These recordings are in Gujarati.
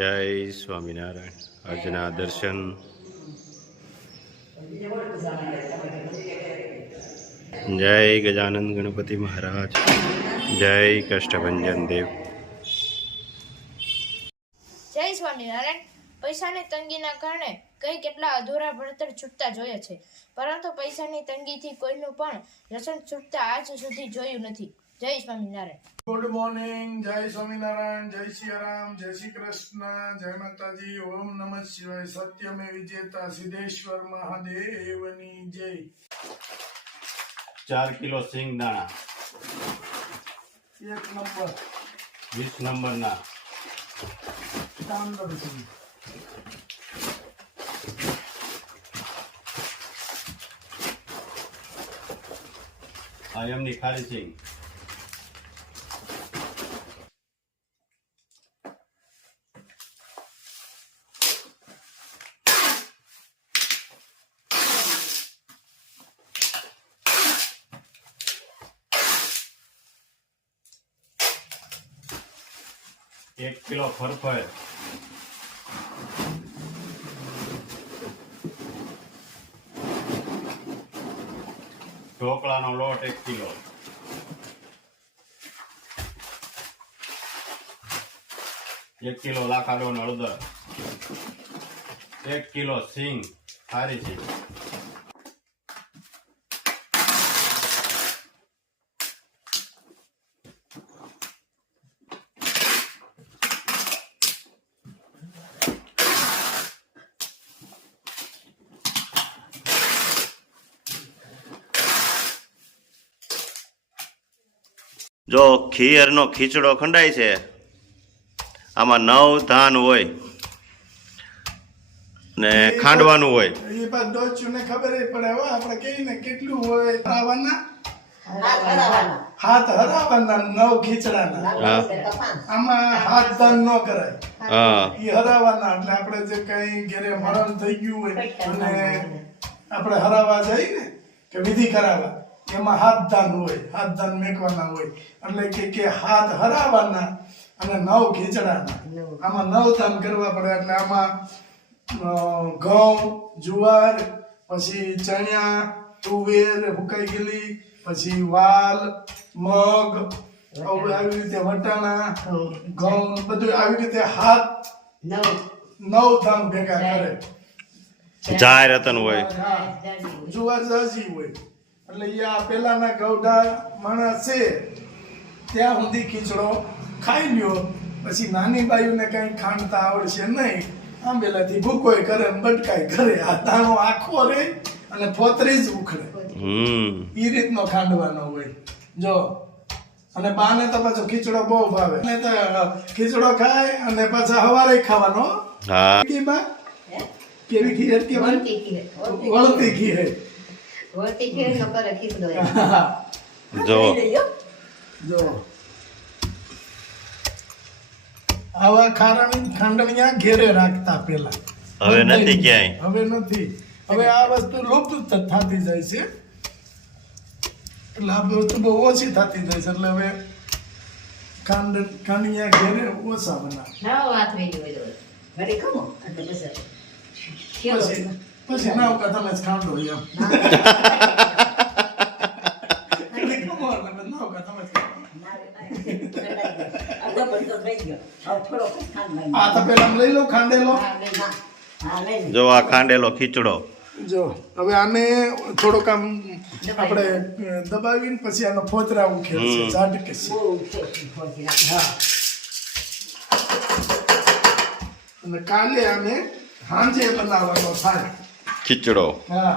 જય સ્વામિનારાયણ. આજના દર્શન જય ગજાનંદ ગણપતિ મહારાજ, જય કષ્ટભંજન દેવ. જય સ્વામિનારાયણ. પૈસાની તંગીના કારણે કઈ કેટલા અધૂરા ભણતર છૂટતા જોયા છે, પરંતુ પૈસાની તંગીથી કોઈનું પણ વ્યસન છૂટતા આજ સુધી જોયું નથી. જય સ્વામિનારાયણ. Good morning. જય સ્વામિનારાયણ. જય સિયારામ. જય શ્રી કૃષ્ણ. જય માતાજી. ઓમ નમઃ શિવાય. સત્યમે વિજેતા સિદ્ધેશ્વર મહાદેવની જય. 4 કિલો સિંગ દાણા, 1 નંબર 20 નંબરના. તાંડવ સિંહ. આ એમની ખારી સિંગ. એક કિલો ફરફર, ઢોકળાનો લોટ 1 કિલો, 1 કિલો લાખાડો હળદર, 1 કિલો સિંગ ખારી સિંગ, જો ખીરનો ખીચડો ખંડાય છે, આમાં 9 ધાન હોય ને ખાંડવાનું હોય. એ બાદ ડોચ્યુંને ખબર પડે. હવે આપણે કહીને કેટલું હોય. હાથ હરાવાના 9 ખીચડાના. આમાં હાથ દાન ન કરાય. એ હરાવાના એટલે આપણે જે કઈ ઘરે મરણ થઈ ગયું હોય અને આપણે હરાવા જઈએ ને કે વિધિ કરાવવા, એમાં હાથ દાન હોય, હાથ દાન મેકવાના હોય. એટલે કે હાથ હરાવાના અને 9 ખીચડાના. આમાં 9 દાન કરવા પડે. એટલે આમાં ઘઉં, જુવાર, પછી ચણ્યા, તુવેર હુકાઈ ગયેલી, પછી વાલ, મગ, આવી રીતે વટાણા, ઘઉં, બધું આવી રીતે હાથ 9 દાન ભેગા કરે. જાહેર રતન હોય, જુવાર જાજી હોય. એટલે આ પેલાના ગૌઢા માણસ છે ત્યાં સુધી ખીચડો ખાઈ લ્યો. પછી નાની બાયુને કઈ ખાંડતા આવડશે નહીં, આંબેલાથી ભૂકોય કરે, બટકાય કરે. આ દાણો આખો રે અને ફોતરી જ ઉખડે. એ રીતનો ખાંડવાનો હોય. જો અને બાને તો પાછો ખીચડો બહુ ભાવે. અને તો ખીચડો ખાય અને પાછા હવારે ખાવાનો. કેવી ખીર કેવાય? વળતી ખીર. જો આવા ખાંડણિયા ઘેરે રાખતા પેલા. હવે નથી ક્યાંય. હવે નથી. હવે આ વસ્તુ લુપ્ત થતી જાય છે. એટલે આ વસ્તુ બહુ ઓછી થતી જાય છે. એટલે હવે ખાંડણિયા ઘેરે ઓછા બનાવે. પછી ના ઉકા તમે જ ખાંડો એમ. આ તો પેલા લઈ લો ખાંડેલો. જો આ ખાંડેલો ખીચડો. જો હવે આને થોડોક આમ આપણે દબાવીને પછી આનો ફોતરા ઉખેડશે, ઝાટકે છે. હા. અને કાલે આને સાંજે બનાવવાનો થાય ખીચડો. હા.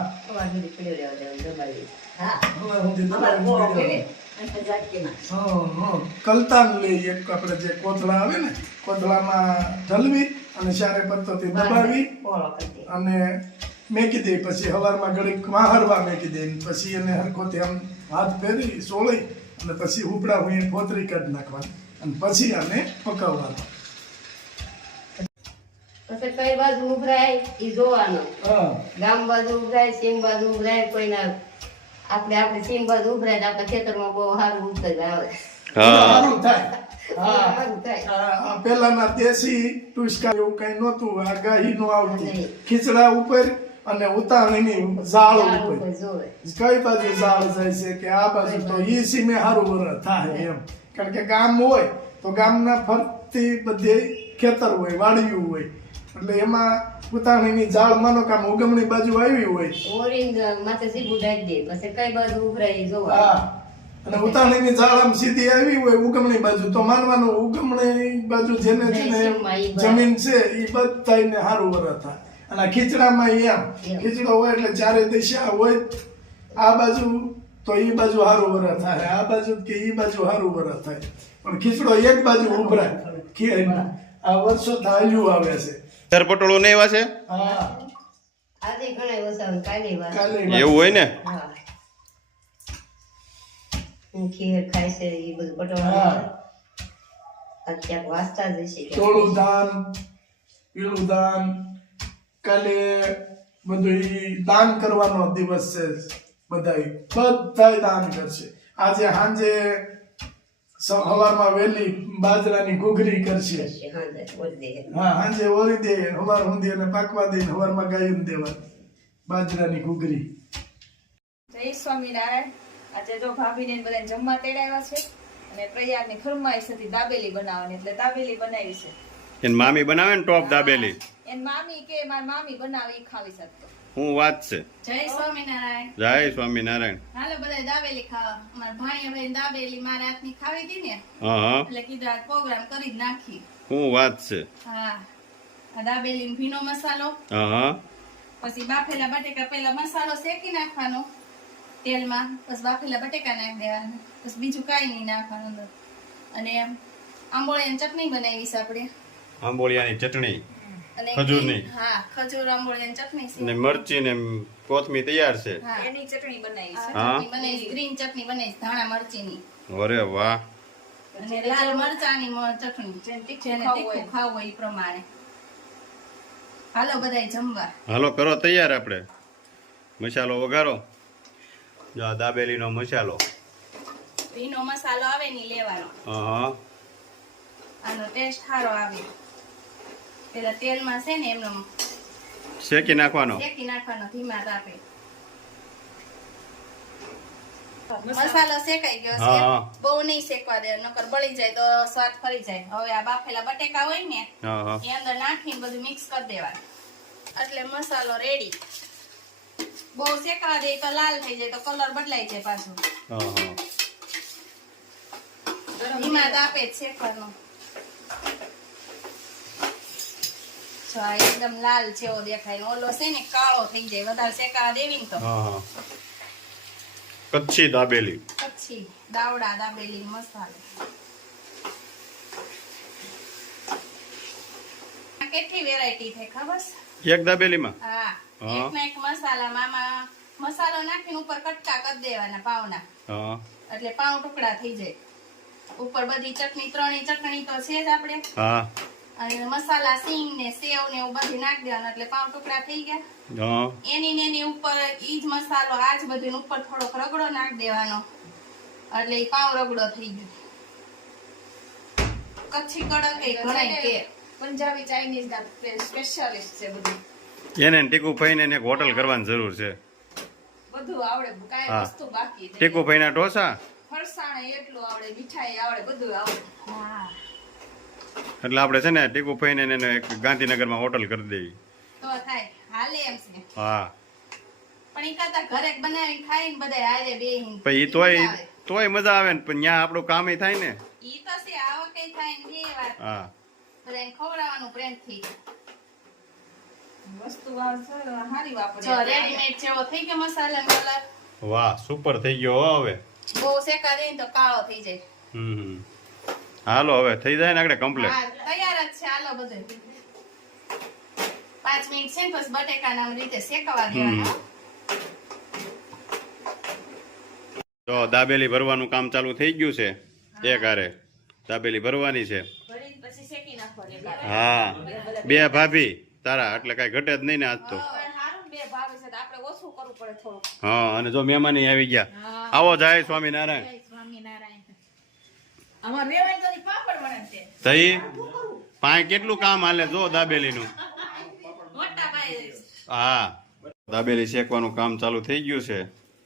કલતાન લઈ એક આપણે જે કોથળા આવે ને, કોથળામાં ઢલવી અને ચારે પત્તોથી દબાવી અને મેકી દે. પછી હવારમાં ઘડીક વાહરવા મેકી દે. પછી એને હરખોથી આમ હાથ ફેરી સોળી અને પછી ઉપડા હોય ફોતરી કાઢી નાખવાની અને પછી આને પકાવવાનું. પછી કઈ બાજુ ઉભરાય એ જોવાનું. ગામ બાજુ ઉભરાય, સીમ બાજુ ઉભરાય, કોઈના આપણે સીમ બાજુ ઉભરાય તો આપણે ખેતરમાં બહુ સારું ઉતર આવે. સારું થાય. સારું થાય. આ પેલાના દેશી ટુસ્કા એવું કઈ નહોતું, આ ગાહી નું આવતું. નહીં. ખીચડા ઉપર અને ઉતાવળીની ઝાડ ઝાડ ઉપર ઉપર જોવે. કઈ બાજુ ઝાડ જાય છે કે આ બાજુ, તો ઈ સીમે સારું વરસ થાય એમ. કારણ કે ગામ હોય તો ગામના ફરતી બધે ખેતર હોય, વાડિયું હોય, એટલે એમાં ઉતાવળીની ઝાડ માનો કામ ઉગમણી બાજુ આવી હોય. ઓરિંગ માથે સીધું ઢાંકી દે, પછી કઈ બાજુ ઉભરાય ઈ જોવા. હા, અને ઉતાવળીની ઝાડ આમ સીધી આવી હોય ઉગમણી બાજુ, તો માનવાનું ઉગમણી બાજુ જેને છે ને જમીન છે એ બધાને સારું વરસ થાય. અને આ ખીચડામાં એમ ખીચડો હોય એટલે ચારે દિશા હોય, આ બાજુ તો એ બાજુ સારું વરસ થાય, આ બાજુ કે એ બાજુ સારું વરસ થાય. પણ ખીચડો એક બાજુ ઉભરાય. આ વર્ષો હાલ્યું આવે છે. સર પટોળું નહીં વાસે હા, આજે ઘણા વસાવ કાલે વાત. કાલે એવું હોય ને. હા. ખીર ખાય છે એ બધું પટોળા. હા. આ ક્યાંક વાંચતા જ હશે ક્યાંક. તોળું દાન, પીળું દાન, કાલે બધું ઈ દાન કરવાનો દિવસ છે. બધાય દાન કરશે. આજે સાંજે સવારમાં વહેલી બાજરાની ઘૂઘરી કરશે. હા, બોલી દે. હા, સાંજે ઓરી દે, સવાર ઊંધી અને પાકવા દે, સવારમાં ગાયું દેવા બાજરાની ઘૂઘરી. જય સ્વામિનારાયણ. આજે જો ભાભીને ને બધાને જમવા તેડાવ્યા છે અને પ્રયાગની ફરમાઈશ હતી દાબેલી બનાવવાની, એટલે દાબેલી બનાવી છે. એન મામી બનાવે ને ટોપ દાબેલી. એન મામી કે મારી મામી બનાવે ઈ ખાવી શકતો. હું વાત છે. જય સ્વામિનારાયણ. જય સ્વામિનારાયણ. હાલો બધા દાબેલી ખાવા. અમારા ભાઈએ ભાઈ દાબેલી મારા હાથની ખાવી હતી ને, હા હા, એટલે કીધું આ પ્રોગ્રામ કરી જ નાખી. હું વાત છે. હા, આ દાબેલી ભીનો મસાલો, હા હા, પછી બાફેલા બટેકા પેલા મસાલો શેકી નાખવાનો તેલમાં, પછી બાફેલા બટેકા નાખી દેવાના, પછી બીજું કાંઈ નહીં નાખવાનું અંદર. અને આંબોળીની ચટણી બનાવી છે આપણે. આંબોળિયાની ચટણી અને ખજૂરની. હા, ખજૂર આંબોળીની ચટણી છે. ને મરચી ને કોથમીર તૈયાર છે. હા, એની ચટણી બનાવી છે. હા. ચટણી બનાવી, ગ્રીન ચટણી બનાવી, ધાણા મરચીની. અરે વાહ. અને લાલ મરચાની ચટણી, જેને તીખું ખાવું હોય એ પ્રમાણે. હાલો બધાય જમવા. હાલો કરો તૈયાર આપણે. મસાલો વઘારો. જો આ દાબેલીનો મસાલો. ભીનો મસાલો આવે ને ઈ લેવાનો. હા હા, આનો ટેસ્ટ સારો આવે. પેલા તેલમાં છે ને એમનો શેકી નાખવાનો. શેકી નાખવાનો ધીમા તાપે. મસાલો શેકાઈ ગયો હા, છે. હા. બહુ નહીં શેકવા દે, નકર બળી જાય તો સ્વાદ ફરી જાય. હવે આ બાફેલા બટેકા હોય ને હા હા, એ અંદર નાખીને બધું મિક્સ કરી દેવાનું. એટલે મસાલો રેડી. બહુ શેકવા દે તો લાલ થઈ જાય, તો કલર બદલાઈ જાય પાછું. હા હા. ધીમા તાપે જ શેકવાનો. જો આ એકદમ લાલ જેવો દેખાય ને ઓલો છે ને કાળો થઈ જાય વધારે શેકાવા દેવી ને તો. હા હા, કચ્છી દાબેલી. પછી દાવડા દાબેલી મસાલો. આ કેટલી વેરાયટી થાય ખબર છે? એક દાબેલીમાં. હા, હા. એક ના એક મસાલામાં આમાં મસાલો નાખીને ઉપર કટકા કરી દેવાના પાવના, હા એટલે પાવ ટુકડા થઈ જાય. ઉપર બધી ચટણી, ત્રણેય ચટણી તો છે જ આપણે, હા અને મસાલા સિંગ ને સેવ ને એવું બધું નાખી દેવાનું, એટલે પાવ ટુકડા થઈ ગયા. હા, એની ને એની ઉપર ઈ જ મસાલો આજ બધું ઉપર થોડોક રગડો નાખી દેવાનો, એટલે ઈ પાવ રગડો થઈ ગયો. કચ્છી કડક એ ઘણાય કે પંજાબી ચાઇનીઝ ના સ્પેશિયાલિસ્ટ છે બધું. એને ટીકુ ભાઈને એક હોટલ કરવાની જરૂર છે. બધું આવડે, કાંઈ હા. વસ્તુ બાકી નહીં. ટીકુ ભાઈના ઢોસા ફરસાણ એટલું આવડે, મીઠાઈ આવડે, બધું આવડે. હા એટલે આપણે છે ને ટીકુ ભાઈને એને એક ગાંધીનગરમાં હોટલ કરી દેવી. તો થાય, હાલે એમ છે. હા, પણ ઈ કરતા ઘરે જ બનાવીને ખાઈને બધાય હારે બેહીને પછી ઈ તોય મજા આવે ને, પણ ત્યાં આપણું કામ થાય ને. ઈ તો છે, આવો કઈ થાય ને બે વાત હા, બધાને ખવડાવવાનું પ્રેમથી. વસ્તુ સારી વાપરે. જો રેડીમેડ જેવો થઈ ગયો મસાલા કલર. વાહ સુપર થઈ ગયો હો હવે. બહુ શેકા દે ને તો કાળો થઈ જાય. હમ, હાલો હવે થઈ જાય ને આપણે કમ્પ્લીટ. હા, તૈયાર જ છે. હાલો બધું 5 મિનિટ છે ને પછી બટેકાના આમ રીતે શેકવા દેવાના. તો દાબેલી ભરવાનું કામ ચાલુ થઈ ગયું છે. એક હારે દાબેલી ભરવાની છે. ભરીને પછી શેકી નાખવાની. હા, બે ભાભી તારા એટલે કઈ ઘટે જ નહીં ને આજ તો. હવે હારું બે ભાવે છે તો આપણે ઓછું કરવું પડે થોડું. હા, અને જો મહેમાન આવી ગયા. આવો જય સ્વામિનારાયણ. અમાર વેવાઈ તો પાપડ વણે છે તઈ પાય કેટલું કામ હાલે જો દાબેલીનું. મોટા પાયે હા, દાબેલી શેકવાનું કામ ચાલુ થઈ ગયું છે.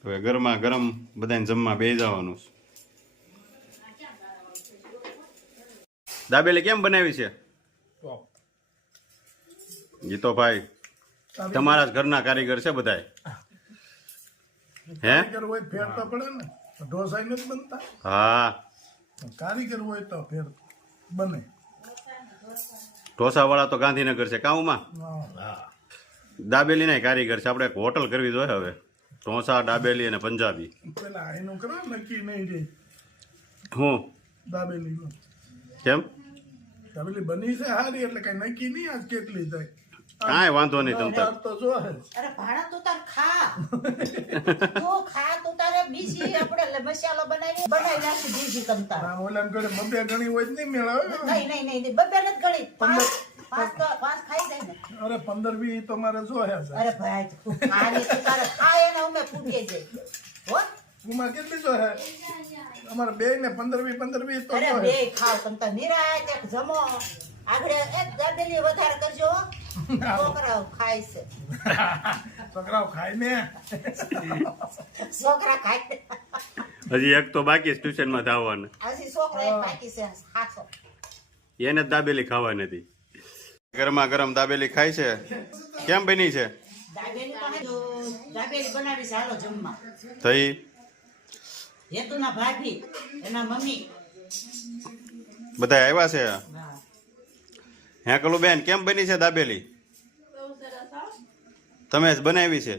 હવે ગરમા ગરમ બધાને જમવા બેસી જવાનું છે. દાબેલી કેમ બનાવી છે જીતોભાઈ? તમારા જ ઘરના કારીગર છે બધાય? હે? કારીગર હોય ફેર તો પડે ને, ઢોસા નથી બનતા. હા, કારીગર હોય તો ફેર બને. ઢોસા વાળા તો ગાંધીનગર છે કાઉમાં. હા. દાબેલી ના કારીગર છે. આપણે એક હોટલ કરવી જોઈએ હવે, ઢોસા, દાબેલી અને પંજાબી. પેલા એનું કરો નક્કી નહીં રે હું દાબેલીનું. કેમ? દાબેલી બની છે સારી એટલે કઈ નક્કી નહીં આજ કેટલી થાય. કાંઈ વાંધો નહીં તમ તાર. વાત તો જો હે. અરે ભાડા તું તાર ખા તું ખા તું તારે બીજી આપણે મસાલો બનાવી નાખી બીજી તમતા આમ ઓલામ ઘરે બબે ઘણી હોય જ નહીં મેળાવે. નહીં બબ્બે નથી ગળી પાંચ ખાઈ જાય ને. અરે 15-20 તો મારે જો હે સાહેબ. અરે ભાઈ તું ખા ને તું તારે ખાય ને અમે ફૂટી જાય હો. ઉમા કેટલી જો હે અમારે બે ને 15-20 તો અરે જો બે હે. ખાવ તમતા નિરાય એક જમો આગળ એક દાબેલી વધારે કરજો છોકરાઓ ખાય છે છોકરાઓ ખાય ને. છોકરા ખાય હજી એક તો બાકી છે ટ્યુશનમાં ધાવવાનું. હજી છોકરા એક બાકી છે હાસો એને જ દાબેલી ખાવા નથી. ગરમા ગરમ દાબેલી ખાય છે. કેમ બની છે? દાબેલી બનાવી છે હાલો જમવા. થઈ હેતુના ભાભી એના મમ્મી બધા આવ્યા છે. હા. હે કલું બેન કેમ બની છે દાબેલી? તમે જ બનાવી છે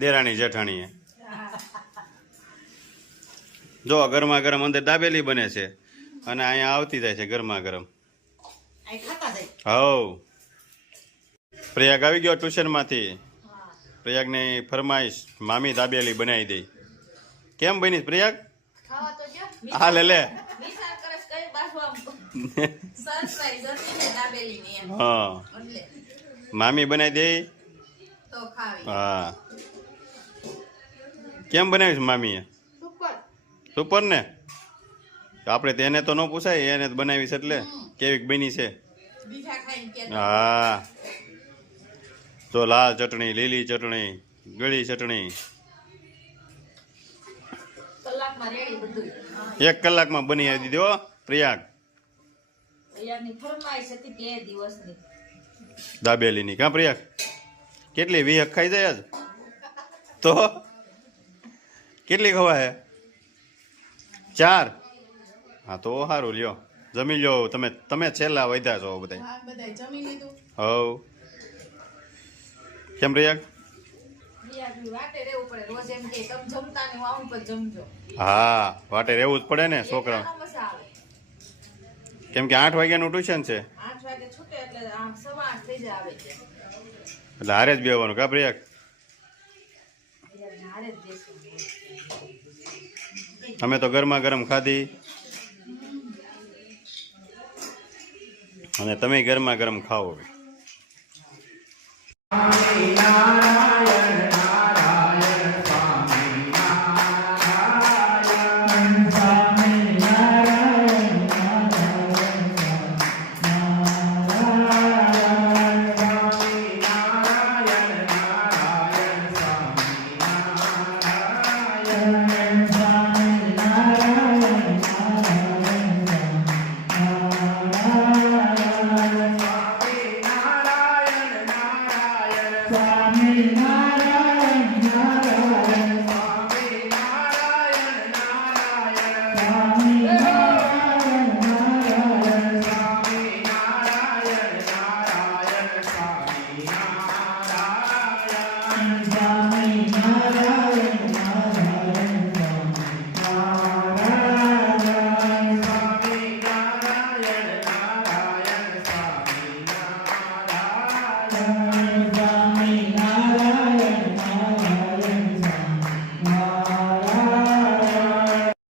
દેરાણી જેઠાણીએ? જો ગરમા ગરમ અંદર દાબેલી બને છે અને અહીંયા આવતી જાય છે ગરમા ગરમ. અહીં ખાતા જાય. હવ પ્રયાગ આવી ગયો ટ્યુશનમાંથી. પ્રયાગની ફરમાઈશ મામી દાબેલી બનાવી દે. કેમ બની પ્રયાગ? ખાવા તો જો હા લે લે. વિચાર કરે છે કઈ બાજુ આમ સરપ્રાઈઝ હતી ને દાબેલી ની એમ હા, એટલે મામી બનાવી દે. તો ખાવી હા, કેમ બનાવીશ મામીએ? સુપર. સુપર ને? આપણે તેને તો ન પૂછાય, એને જ બનાવીશ એટલે કેવી બની છે. બીજા ખાઈને કે હા, તો લાલ ચટણી, લીલી ચટણી, ગળી ચટણી. કલાકમાં રેડી બધું 1 કલાકમાં બની આવી દીધી હો પ્રયાગ તૈયારની ફરમાઈશ હતી 2 દિવસની દાબેલીની. કાં પ્રયાગ? કેટલી 20 ખાઈ જાય આજ તો? કેટલી ખવાય? 4? હા તો સારું લ્યો, જમી લ્યો. તમે છેલ્લા વધ્યા છો બધા. હા બધાય જમી લીધું હવ કેમ પ્રયાગ? બિયાની વાટે રહેવું પડે રોજ એમ કે તમે જમતા ને હું આવું પર જમજો હા, વાટે રહેવું જ પડે ને છોકરા. એકલાનો મજા આવે કેમ કે 8 વાગ્યાનું ટ્યુશન છે 8 વાગે છૂટે એટલે આમ 8:15 થઈ જાય આવે છે એટલે હારે જ બેવાનું. કા પ્રયાગ? બિયાની હારે જ દેશું અમે તો ગરમા ગરમ ખાધી અને તમે ગરમા ગરમ ખાઓ.